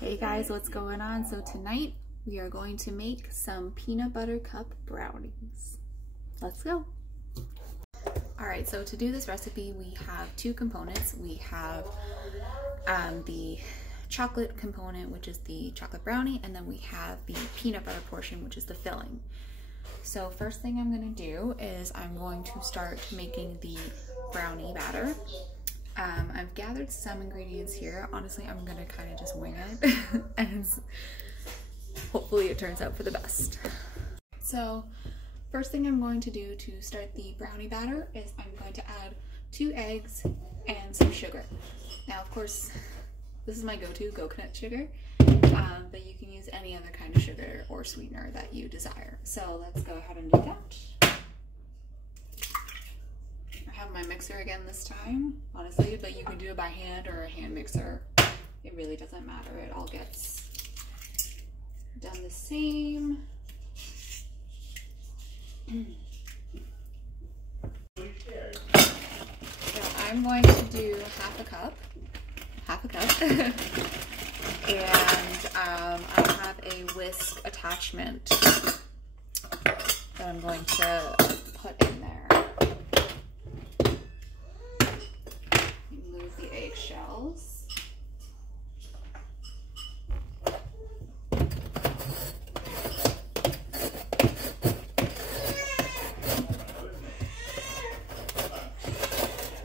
Hey guys, what's going on? So tonight we are going to make some peanut butter cup brownies. Let's go. Alright, so to do this recipe we have two components. We have the chocolate component, which is the chocolate brownie, and then we have the peanut butter portion, which is the filling. So first thing I'm going to do is I'm going to start making the brownie batter. I've gathered some ingredients here. Honestly, I'm gonna kind of just wing it and hopefully it turns out for the best. So first thing I'm going to do to start the brownie batter is I'm going to add 2 eggs and some sugar. Now, of course, this is my go-to, coconut sugar, but you can use any other kind of sugar or sweetener that you desire. So let's go ahead and do that. I have my mixer again this time, honestly, but you can do it by hand or a hand mixer. It really doesn't matter. It all gets done the same. So I'm going to do half a cup, and I have a whisk attachment that I'm going to put in there. Remove the eggshells.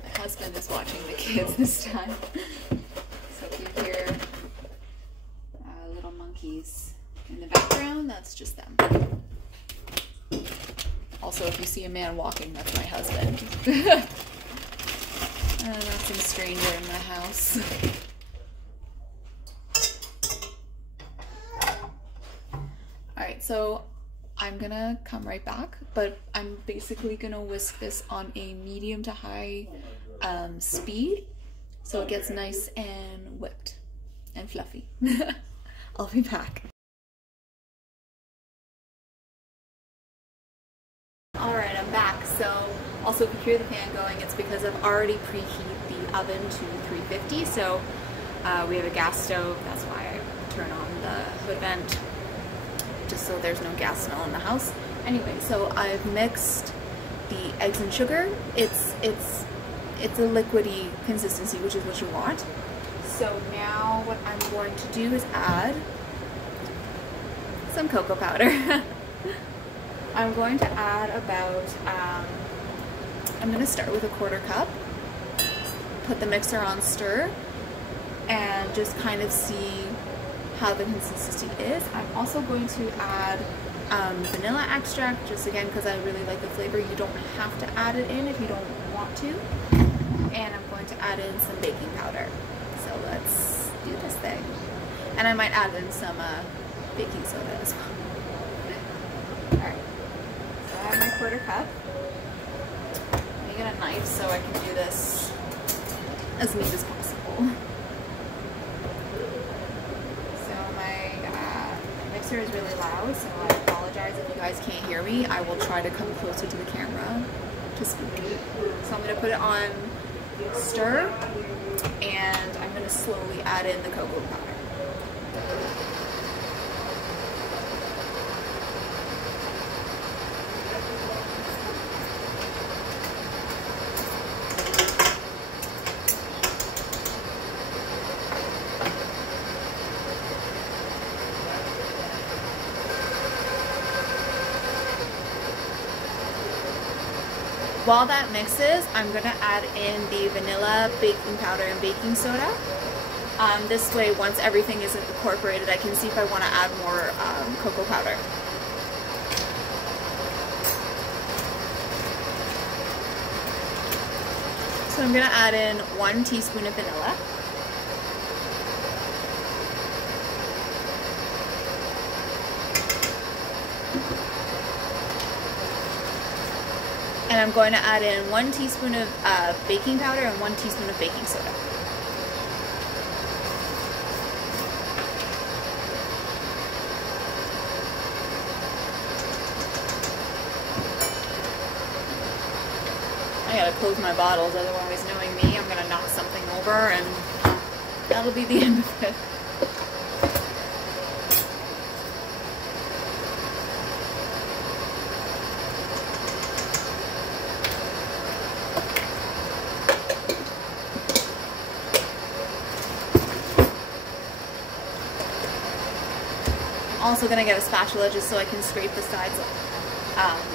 My husband is watching the kids this time. So if you hear little monkeys in the background, that's just them. Also, if you see a man walking, that's my husband. Not some stranger in my house. Alright, so I'm gonna come right back, but I'm basically gonna whisk this on a medium to high speed so it gets nice and whipped and fluffy. I'll be back. Alright, I'm back. So also if you hear the fan going, it's because I've already preheated the oven to 350. So we have a gas stove, that's why I turn on the hood vent, just so there's no gas smell in the house. Anyway, so I've mixed the eggs and sugar. It's a liquidy consistency, which is what you want. So now what I'm going to do is add some cocoa powder. I'm going to add about, I'm going to start with a 1/4 cup, put the mixer on stir, and just kind of see how the consistency is. I'm also going to add vanilla extract, just again because I really like the flavor. You don't have to add it in if you don't want to. And I'm going to add in some baking powder. So let's do this thing. And I might add in some baking soda as well. Alright. I have my 1/4 cup. Let me get a knife so I can do this as neat as possible. So my mixer is really loud, so I apologize if you guys can't hear me. I will try to come closer to the camera to speak. So I'm going to put it on stir, and I'm going to slowly add in the cocoa powder. While that mixes, I'm going to add in the vanilla, baking powder, and baking soda. This way, once everything is incorporated, I can see if I want to add more cocoa powder. So I'm going to add in 1 teaspoon of vanilla. And I'm going to add in 1 teaspoon of baking powder and 1 teaspoon of baking soda. I gotta close my bottles, otherwise knowing me, I'm gonna knock something over and that'll be the end of it. also going to get a spatula just so I can scrape the sides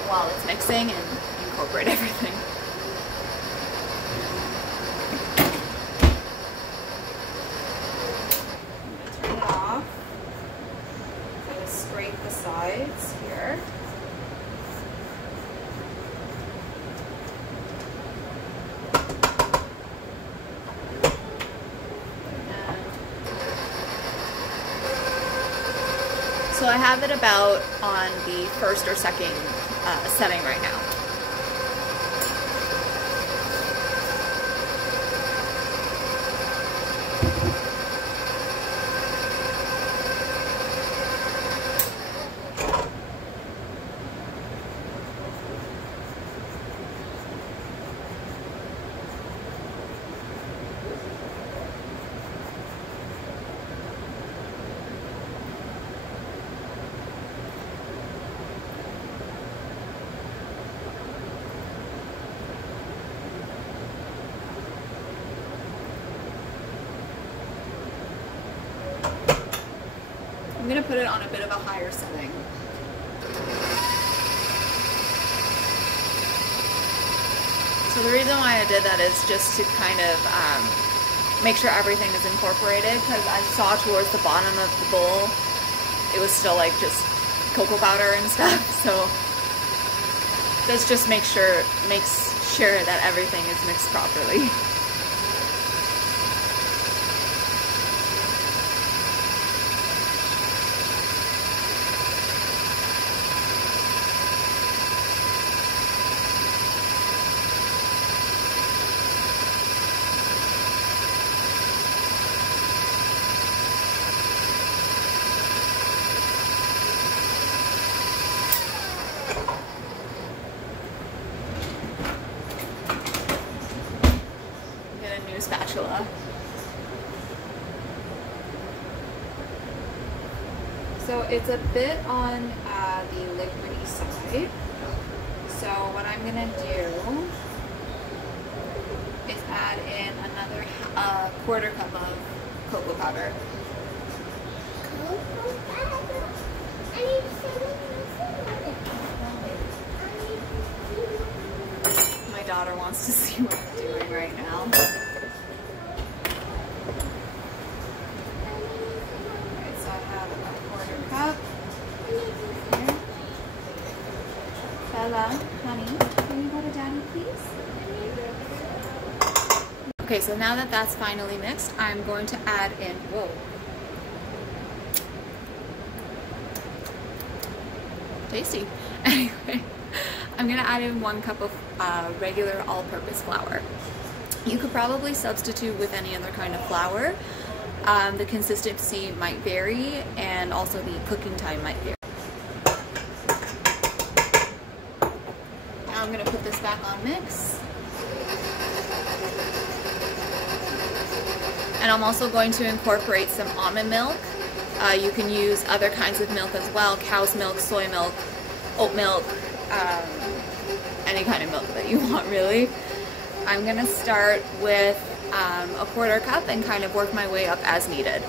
while it's mixing and incorporate everything. I'm going to turn it off. I'm going to scrape the sides here. So I have it about on the first or second setting right now. I'm going to put it on a bit of a higher setting. So the reason why I did that is just to kind of make sure everything is incorporated, because I saw towards the bottom of the bowl it was still like just cocoa powder and stuff. So this just makes sure that everything is mixed properly. Spatula. So it's a bit on the liquidy side. So what I'm gonna do is add in another quarter cup of cocoa powder. My daughter wants to see what I'm doing right now. Honey, can you go to Daddy, please? Okay, so now that that's finally mixed, I'm going to add in, whoa. Tasty. Anyway, I'm gonna add in 1 cup of regular all-purpose flour. You could probably substitute with any other kind of flour. The consistency might vary, and also the cooking time might vary. I'm going to put this back on mix. And I'm also going to incorporate some almond milk. You can use other kinds of milk as well, cow's milk, soy milk, oat milk, any kind of milk that you want really. I'm going to start with a quarter cup and kind of work my way up as needed.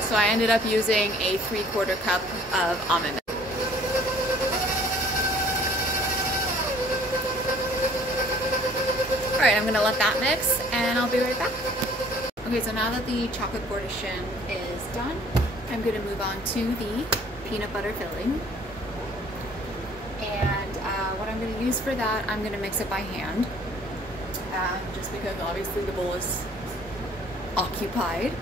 So I ended up using a 3/4 cup of almond milk. Alright, I'm going to let that mix and I'll be right back. Okay, so now that the chocolate portion is done, I'm going to move on to the peanut butter filling. And what I'm going to use for that, I'm going to mix it by hand. Just because obviously the bowl is occupied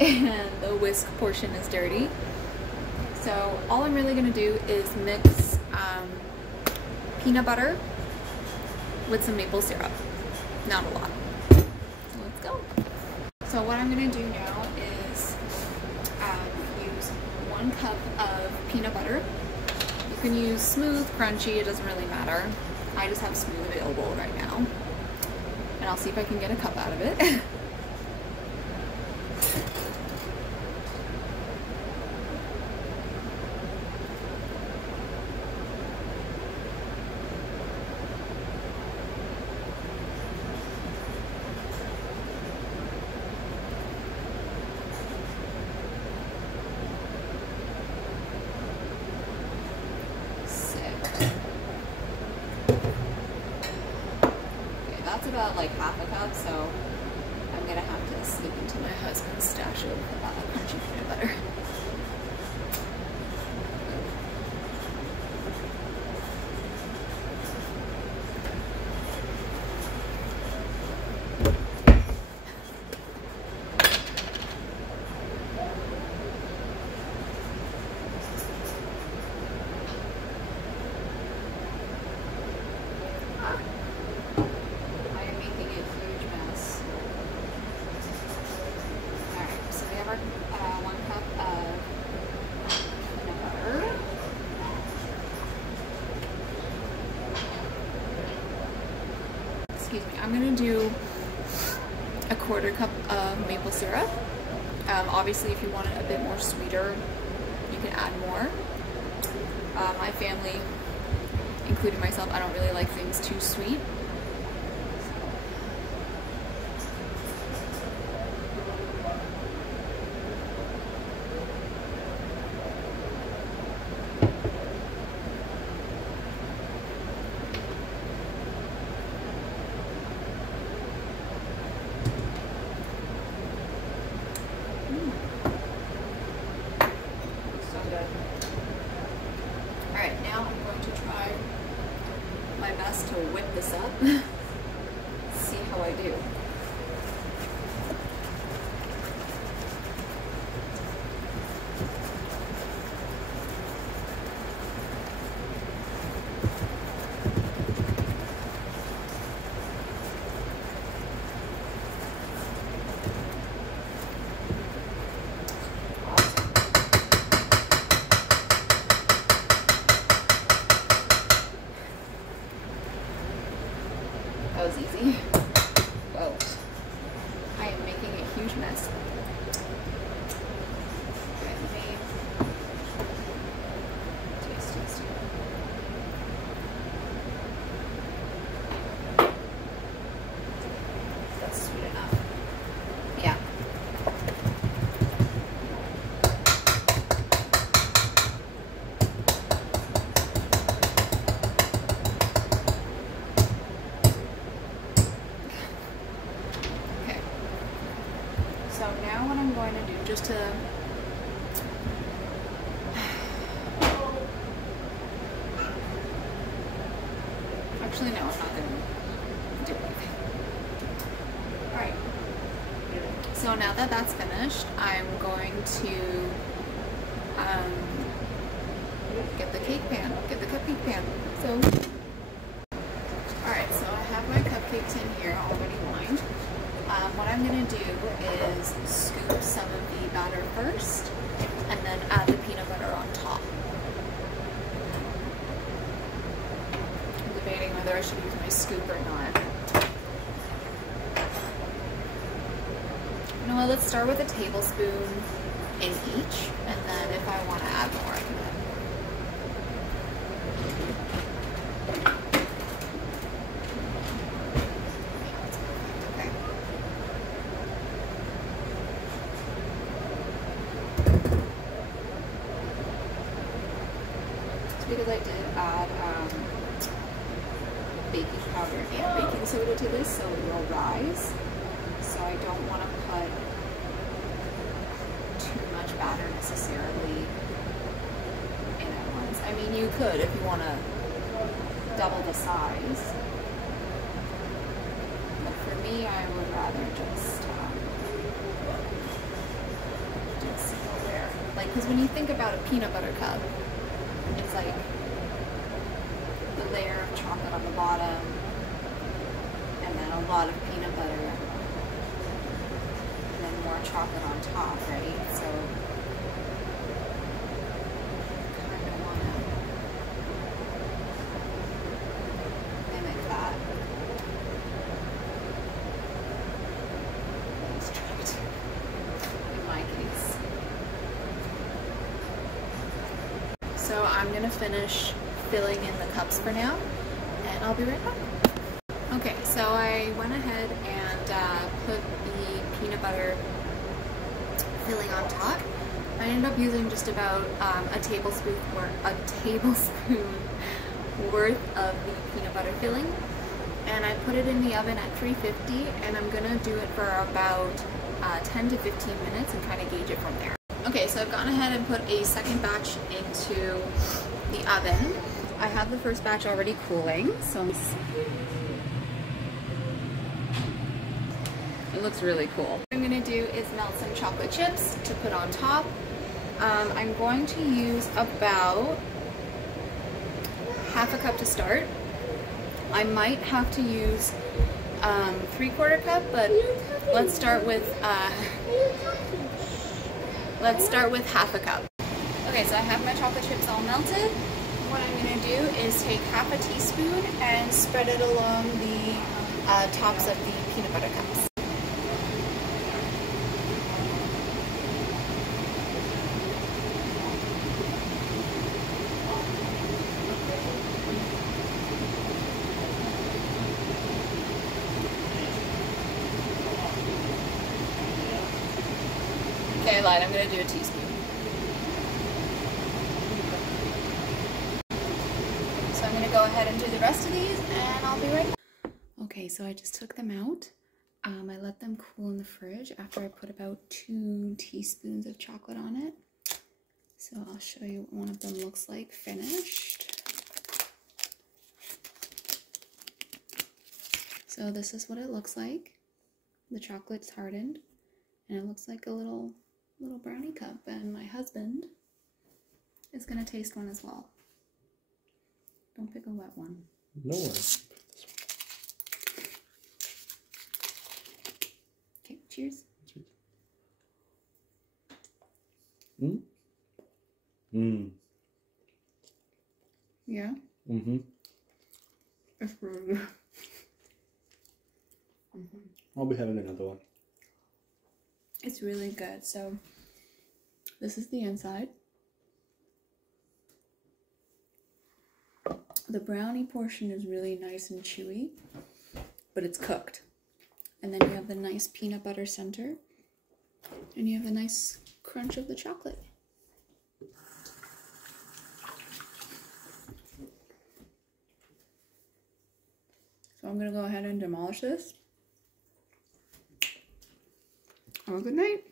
and the whisk portion is dirty. So all I'm really gonna do is mix peanut butter with some maple syrup. Not a lot. So let's go. So what I'm gonna do now is use 1 cup of peanut butter. You can use smooth, crunchy, it doesn't really matter. I just have smooth available right now. And I'll see if I can get a cup out of it. That's about like half a cup, so I'm gonna have to sneak into my husband's stash of crunchy peanut butter. Excuse me, I'm gonna do a 1/4 cup of maple syrup. Obviously, if you want it a bit more sweeter, you can add more. My family, including myself, I don't really like things too sweet. Alright, now I'm going to try my best to whip this up, see how I do. That was easy. Whoa. I am making a huge mess. Okay, let me taste. That's sweet enough. Yeah. So now what I'm going to do, just to actually no, I'm not going to do anything. Alright, so now that that's finished, I'm going to get the cupcake pan. So, alright, so I have my cupcakes in here already lined. What I'm going to do is scoop some of the batter first and then add the peanut butter on top. I'm debating whether I should use my scoop or not. You know what, let's start with a tablespoon in each, and then if I want to add more, I can add. Because I did add baking powder and baking soda to this, so it will rise. So I don't want to put too much batter necessarily in at once. I mean, you could if you want to double the size. But for me, I would rather just Because when you think about a peanut butter cup, it's like the layer of chocolate on the bottom and then a lot of peanut butter and then more chocolate on top, right? So kind of want to mimic that. Let's try to, in my case. So I'm gonna finish filling in the cups for now, and I'll be right back. Okay, so I went ahead and put the peanut butter filling on top. I ended up using just about a tablespoon worth of the peanut butter filling, and I put it in the oven at 350, and I'm gonna do it for about 10 to 15 minutes and kind of gauge it from there. Okay, so I've gone ahead and put a second batch into the oven. I have the first batch already cooling, so it looks really cool. What I'm gonna do is melt some chocolate chips to put on top. I'm going to use about half a cup to start. I might have to use 3/4 cup, but let's start with half a cup. Okay, so I have my chocolate chips all melted. What I'm going to do is take half a teaspoon and spread it along the tops of the peanut butter cups. Okay, I lied. I'm going to do a teaspoon. So I'm going to go ahead and do the rest of these, and I'll be right back. Okay, so I just took them out. I let them cool in the fridge after I put about 2 teaspoons of chocolate on it. So I'll show you what one of them looks like finished. So this is what it looks like. The chocolate's hardened, and it looks like a little brownie cup, and my husband is going to taste one as well. Don't pick a wet one. No worries. Okay, cheers. Cheers. Mm? Mm. Yeah? Mm-hmm. It's really good. I'll be having another one. It's really good. So this is the inside. The brownie portion is really nice and chewy, but it's cooked. And then you have the nice peanut butter center, and you have the nice crunch of the chocolate. So I'm gonna go ahead and demolish this. Have a good night.